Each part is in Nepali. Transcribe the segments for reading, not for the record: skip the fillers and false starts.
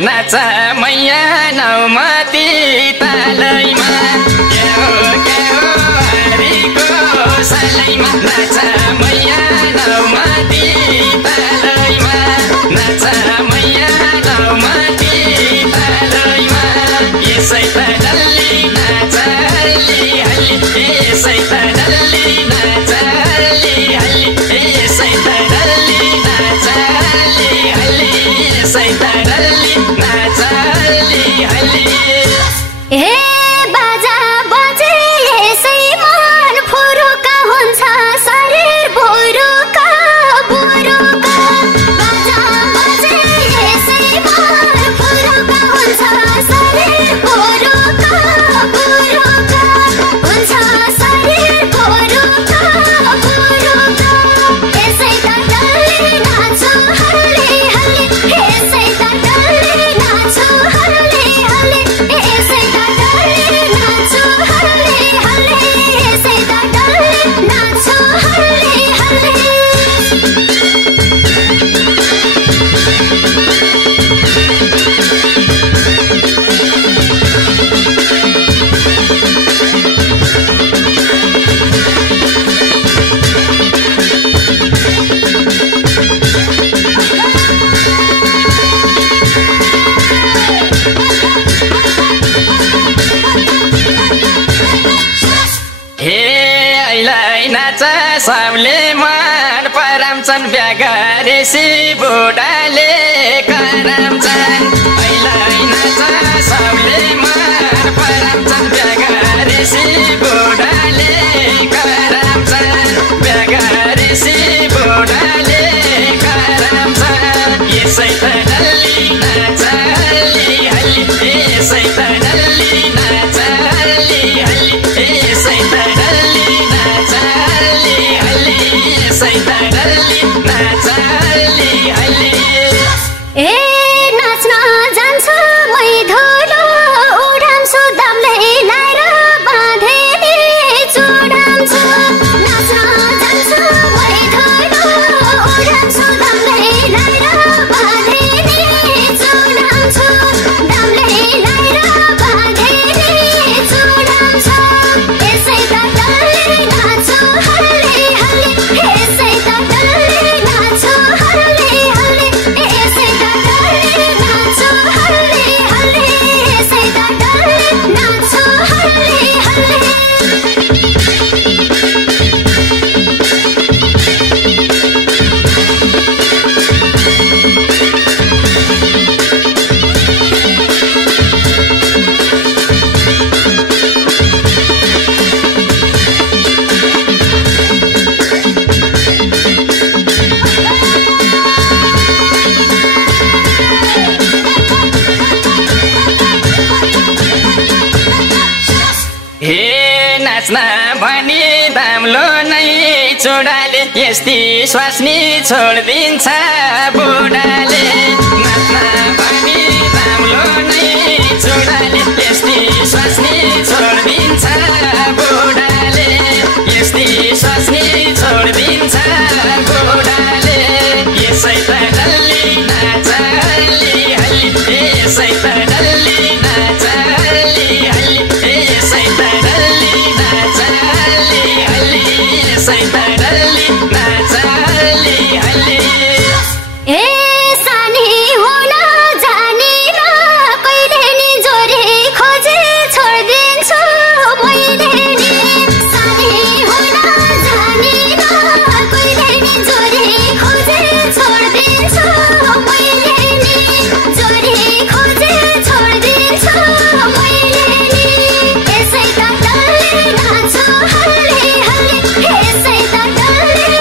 नाच मैया नौमती तालैमा के हो हरिको सालैमा नाच मैया नौमती तालैमा नाच मैया नौमती तालैमा यसै त डल्ली नाच हल्ली हल्ली यसै त डल्ली नाच हल्ली हल्ली यसै त डल्ली नाच हल्ली हल्ली यसै त डल्ली नाच हल्ली हल्ली हे बाजा बजे यसै मन फुरुका हुन्छ शरीर बुरुका बुरुका बाजा बजे यसै मन फुरुका हुन्छ शरीर बुरुका बुरुका हुन्छ शरीर बुरुका बुरुका यसै त डल्ली नाच्छु हल्ली हल्ली यसै त डल्ली नाच्छु हल्ली हल्ली यसै त डल्ली नाच्छु हल्ली हल्ली यसै त डल्ली नाच्छु हल्ली हल्ली हे अहिले नाच सबले मन पराउँछन् बिहा गरेसी बुढाले कराउँछन् अहिले नाच सबले मन पराउँछन् बिहा गरेसी बुढाले कराउँछन् बिहा गरेसी बुढाले कराउँछन् यसै त डल्ली नाच हल्ली हल्ली यसै त डल्ली नाच हल्ली हल्ली यसै त डल्ली नाच हल्ली हल्ली यसै त डल्ली नाच हल्ली हल्ली ए नाच्न जान्छ मै धुलो उडाउँछु दमले लाएर बाँधेनी चुडाउँछु नाच्न जान्छ मै धुलो उडाउँछु दमले लाएर बाँधेनी चुडाउँछु दमले लाएर बाँधेनी चुडाउँछु यसै त डल्ली नाच्छु हल्ली हल्ली यसै त डल्ली नाच्छु हल्ली हल्ली यसै त डल्ली नाच्छु हल्ली हल्ली यसै त डल्ली नाच्छु हल्ली हल्ली हे नाच्न भनी दाम्लो नै चुडाले यस्ती स्वास्नी छोडिदिन्छ बुढाले नाच्न भनी दाम्लो नै चुडाले यस्ती स्वास्नी छोडिदिन्छ बुढाले यस्ती स्वास्नी छोडिदिन्छ बुढाले यसै त डल्ली नाच हल्ली हल्ली यसै त डल्ली नाच हल्ली हल्ली यसै त डल्ली नाच हल्ली हल्ली यसै त डल्ली नाच हल्ली हल्ली ए सानी हुन जानिन कहिले नि जोरी खोजी छोडिदिन्छु मैले नि सानी हुन जानिन कहिले नि जोरी खोजी छोडिदिन्छु मैले नि जोरी खोजी छोडिदिन्छु मैले नि यसै त डल्ली नाच्छु हल्ली हल्ली यसै त डल्ली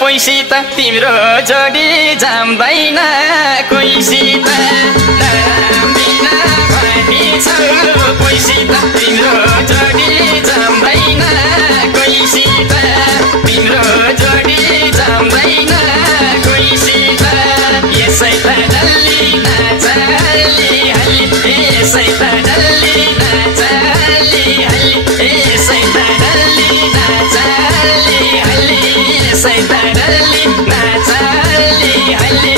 पैसित तिम्रो जोडी जम्दैन कोहीसित नरामिना भनिछौ पैसित तिम्रो जोडी जम्दैन कोहीसित तिम्रो जोडी जम्दैन कोहीसित यसै त डल्ली नाच हल्ली हल्ली यसै त डल्ली नाच हल्ली हल्ली यसै त डल्ली नाच हल्ली हल्ली यसै त डल्ली नाच हल्ली हल्ली